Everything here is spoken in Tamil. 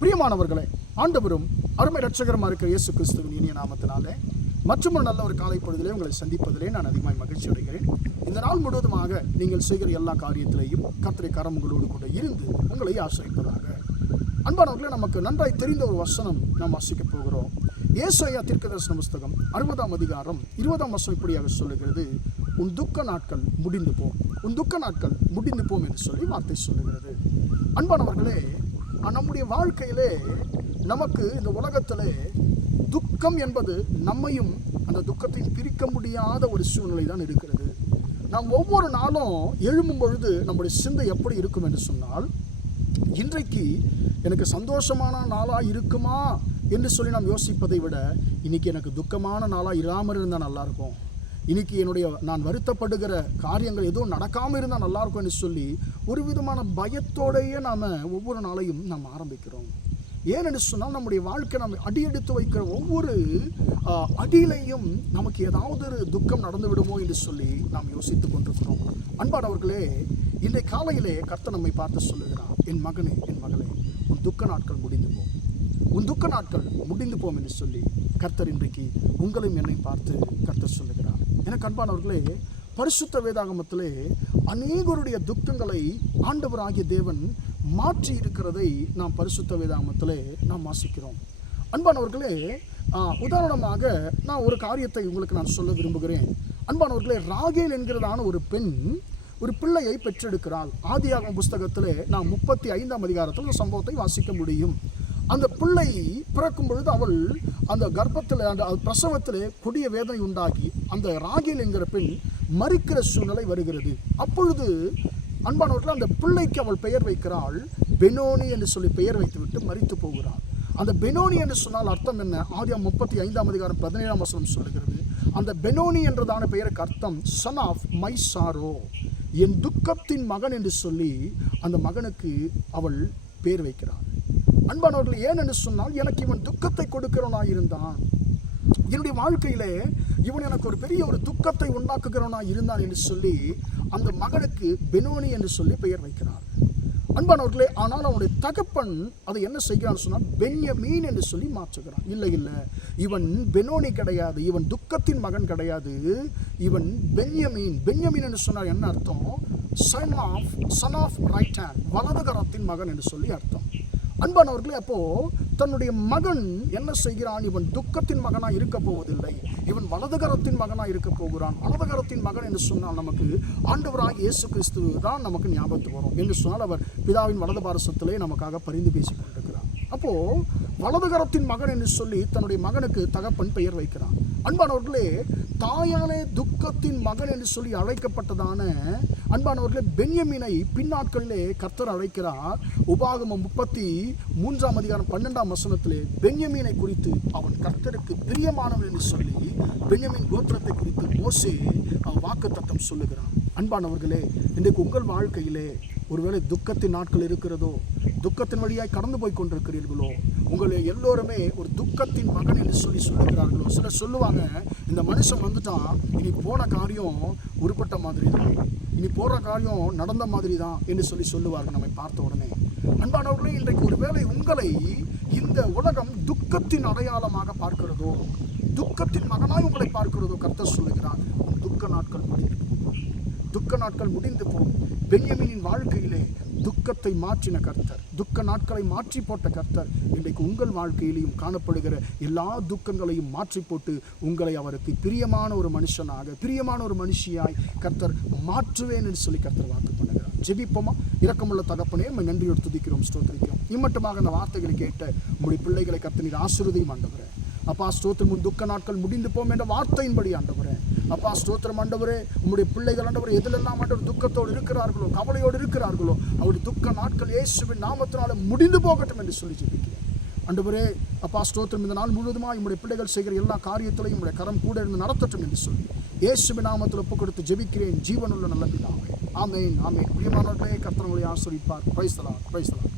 பிரியமானவர்களே ஆண்டவரும் அருமை ரட்சகரமாக இருக்கிற இயேசு கிறிஸ்துவின் இனிய நாமத்தினாலே மற்றும் ஒரு நல்ல ஒரு காலை பொழுதிலே உங்களை சந்திப்பதிலே நான் அதிகமாக மகிழ்ச்சி அடைகிறேன். இந்த நாள் முழுவதுமாக நீங்கள் செய்கிற எல்லா காரியத்திலேயும் கத்திரை கரம் உங்களோடு கூட இருந்து உங்களை ஆசிரிப்பதாக. அன்பானவர்களே நமக்கு நன்றாய் தெரிந்த ஒரு வசனம் நாம் வாசிக்க போகிறோம். ஏசாயா தீர்க்கதரிசன புஸ்தகம் அறுபதாம் அதிகாரம் இருபதாம் வருஷம் இப்படியாக சொல்லுகிறது. உன் துக்க நாட்கள் முடிந்து போம் உன் துக்க நாட்கள் முடிந்து போம் என்று சொல்லி வார்த்தை சொல்லுகிறது. அன்பானவர்களே நம்முடைய வாழ்க்கையிலே நமக்கு இந்த உலகத்திலே துக்கம் என்பது நம்மையும் அந்த துக்கத்தை பிரிக்க முடியாத ஒரு சூழ்நிலை தான் இருக்கிறது. நாம் ஒவ்வொரு நாளும் எழும்பும் பொழுது நம்முடைய சிந்தை எப்படி இருக்கும் என்று சொன்னால் இன்றைக்கு எனக்கு சந்தோஷமான நாளாக இருக்குமா என்று சொல்லி நாம் யோசிப்பதை விட இன்னைக்கு எனக்கு துக்கமான நாளாக இல்லாமல் இருந்தால் நல்லாயிருக்கும் இன்னைக்கு என்னுடைய நான் வருத்தப்படுகிற காரியங்கள் எதுவும் நடக்காமல் இருந்தால் நல்லா என்று சொல்லி ஒரு விதமான பயத்தோடையே நாம் ஒவ்வொரு நாளையும் நாம் ஆரம்பிக்கிறோம். ஏனென்று சொன்னால் நம்முடைய வாழ்க்கை நம்ம அடியெடுத்து வைக்கிற ஒவ்வொரு அடியிலையும் நமக்கு ஏதாவது ஒரு துக்கம் நடந்து விடுமோ என்று சொல்லி நாம் யோசித்துக் கொண்டிருக்கிறோம். அன்பானவர்களே இன்றைய காலையிலே கர்த்த நம்மை பார்த்து சொல்லுகிறார் என் மகனே என் மகளே உன் துக்க நாட்கள் முடிந்து போம் உன் துக்க நாட்கள் முடிந்து போம் என்று சொல்லி கர்த்தர் இன்றைக்கு உங்களையும் என்னை பார்த்து கர்த்தர் சொல்லுகிறார். எனக்கு அன்பானவர்களே பரிசுத்த வேதாகமத்திலே அநேகருடைய துக்கங்களை ஆண்டவராகிய தேவன் மாற்றி இருக்கிறதை நாம் பரிசுத்த வேதாகமத்திலே நாம் வாசிக்கிறோம். அன்பானவர்களே உதாரணமாக நான் ஒரு காரியத்தை உங்களுக்கு நான் சொல்ல விரும்புகிறேன். அன்பானவர்களே ராகேல் என்கிறதான ஒரு பெண் ஒரு பிள்ளையை பெற்றெடுக்கிறாள். ஆதியாகம புஸ்தகத்திலே நாம் முப்பத்தி ஐந்தாம் அதிகாரத்தில் ஒரு சம்பவத்தை வாசிக்க முடியும். அந்த பிள்ளை பிறக்கும் பொழுது அவள் அந்த கர்ப்பத்தில் அந்த பிரசவத்தில் கொடிய வேதனை உண்டாகி அந்த ராகில் என்கிற பெண் மறிக்கிற சூழ்நிலை வருகிறது. அப்பொழுது அன்பானவர்கள் அந்த பிள்ளைக்கு அவள் பெயர் வைக்கிறாள் பெனோனி என்று சொல்லி பெயர் வைத்துவிட்டு மறித்து போகிறாள். அந்த பெனோனி என்று சொன்னால் அர்த்தம் என்ன? ஆதியம் முப்பத்தி ஐந்தாம் அதிகாரம் பதினேழாம் வசனம் சொல்லுகிறது அந்த பெனோனி என்றதான பெயருக்கு அர்த்தம் சன் ஆஃப் மை சாரோ என் துக்கத்தின் மகன் என்று சொல்லி அந்த மகனுக்கு அவள் பேர் வைக்கிறாள். அன்பானவர்கள் ஏன் என்று சொன்னால் எனக்கு இவன் துக்கத்தை கொடுக்கிறவனாக இருந்தான் என்னுடைய வாழ்க்கையிலே இவன் எனக்கு ஒரு பெரிய ஒரு துக்கத்தை உண்டாக்குகிறவனாக இருந்தான் என்று சொல்லி அந்த மகனுக்கு பெனோனி என்று சொல்லி பெயர் வைக்கிறார். அன்பானவர்களே ஆனால் அவனுடைய தகப்பன் அதை என்ன செய்கிறான்னு சொன்னால் பென்யமீன் என்று சொல்லி மாற்றுகிறான். இல்லை இல்லை. இவன் பெனோனி கிடையாது இவன் துக்கத்தின் மகன் கிடையாது. இவன் பென்யமீன். பென்யமீன் என்று சொன்னால் என்ன அர்த்தம்? Son of son of right hand வலதுகரத்தின் மகன் என்று சொல்லி அர்த்தம். அன்பானவர்களே அப்போ தன்னுடைய மகன் என்ன செய்கிறான்? இவன் துக்கத்தின் மகனாக இருக்க போவதில்லை. இவன் வலதுகரத்தின் மகனாக இருக்க போகிறான். வலதுகரத்தின் மகன் என்று சொன்னால் நமக்கு ஆண்டவராக இயேசு கிறிஸ்து தான் நமக்கு ஞாபகத்துக்கு வரும் என்று சொன்னால் அவர் பிதாவின் வலது பாரசத்திலே நமக்காக பரிந்து பேசிக் கொண்டிருக்கிறார். அப்போ வலதுகரத்தின் மகன் என்று சொல்லி தன்னுடைய மகனுக்கு தகப்பன் பெயர் வைக்கிறான். அன்பானவர்களே தாயாலே துக் துக்கத்தின் மகன் என்று சொல்லி அழைக்கப்பட்டதான அன்பானவர்களே பென்யமீனை பின்னாட்களிலே கர்த்தர் அழைக்கிறார். உபாகமம் முப்பத்தி மூன்றாம் அதிகாரம் பன்னெண்டாம் வசனத்திலே பென்யமீனை குறித்து அவன் கர்த்தருக்கு பிரியமானவன் என்று சொல்லி பென்யமீன் கோத்திரத்தை குறித்து மோசே வாக்கு தத்தம் சொல்லுகிறான். அன்பானவர்களே இன்றைக்கு உங்கள் வாழ்க்கையிலே ஒருவேளை துக்கத்தின் நாட்கள் இருக்கிறதோ துக்கத்தின் வழியாய் கடந்து போய் கொண்டிருக்கிறீர்களோ உங்களை எல்லோருமே ஒரு துக்கத்தின் மகன் என்று சொல்லி சொல்லுகிறார்களோ. சிலர் சொல்லுவாங்க இந்த மனுஷன் வந்துட்டான் இனி போன காரியம் உருப்பட்ட மாதிரி தான். இனி போகிற காரியம் நடந்த மாதிரி தான் என்று சொல்லி சொல்லுவார்கள் நம்மை பார்த்த உடனே. அன்பானவர்களே இன்றைக்கு ஒருவேளை உங்களை இந்த உலகம் துக்கத்தின் அடையாளமாக பார்க்கிறதோ துக்கத்தின் மகனாய் உங்களை பார்க்கிறதோ கர்த்தர் சொல்லுகிறார். உன் துக்க நாட்கள் முடியும் துக்க நாட்கள் முடிந்து போகும். பெண்யமினின் வாழ்க்கையிலே துக்கத்தை மாற்றின கர்த்தர். துக்க நாட்களை மாற்றி போட்ட கர்த்தர். இன்றைக்கு உங்கள் வாழ்க்கையிலையும் காணப்படுகிற எல்லா துக்கங்களையும் மாற்றி போட்டு உங்களை அவருக்கு பிரியமான ஒரு மனுஷனாக பிரியமான ஒரு மனுஷியாய் கர்த்தர் மாற்றுவேன் என்று சொல்லி கர்த்தர் வாக்கு பண்ணுகிறார். ஜெபிப்போமா? இரக்கமுள்ள தகப்பனே நம்ம நன்றியோடு துதிக்கிறோம் ஸ்தோத்திரிக்கிறோம். இம்மட்டுமாக அந்த வார்த்தைகளை கேட்ட உங்களுடைய பிள்ளைகளை கர்த்தனீர் ஆசிர்வதியும் ஆண்டவரே அப்பா ஸ்தோத்திரம் உன் துக்க நாட்கள் முடிந்து போம் என்ற வார்த்தையின்படி ஆண்டவரே. அப்பா ஸ்தோத்திரம் ஆண்டவரே. உங்களுடைய பிள்ளைகள் ஆண்டவர் எதிலெல்லாம் ஆண்டவர் துக்கத்தோடு இருக்கிறார்களோ கவலையோடு இருக்கிறார்களோ அவருடைய துக்க நாட்கள் இயேசுவின் நாமத்தினால முடிந்து போகட்டும் என்று சொல்லி ஜெபிக்கிறேன். ஆண்டவரே அப்பா ஸ்தோத்திரம் இந்த நாள் முழுவதுமாக உங்களுடைய பிள்ளைகள் செய்கிற எல்லா காரியத்திலையும் உங்களுடைய கரம் கூட இருந்து நடத்தட்டும் என்று சொல்லி இயேசுவின் நாமத்தில் ஒப்பு கொடுத்து ஜெபிக்கிறேன். ஜீவனுள்ள நல்ல பிதாவே. ஆமேன் ஆமேன். பிரியமானவர்களே கர்த்தனங்களை ஆசிரிப்பார். பிரைஸ்தலா பிரைஸ்தலா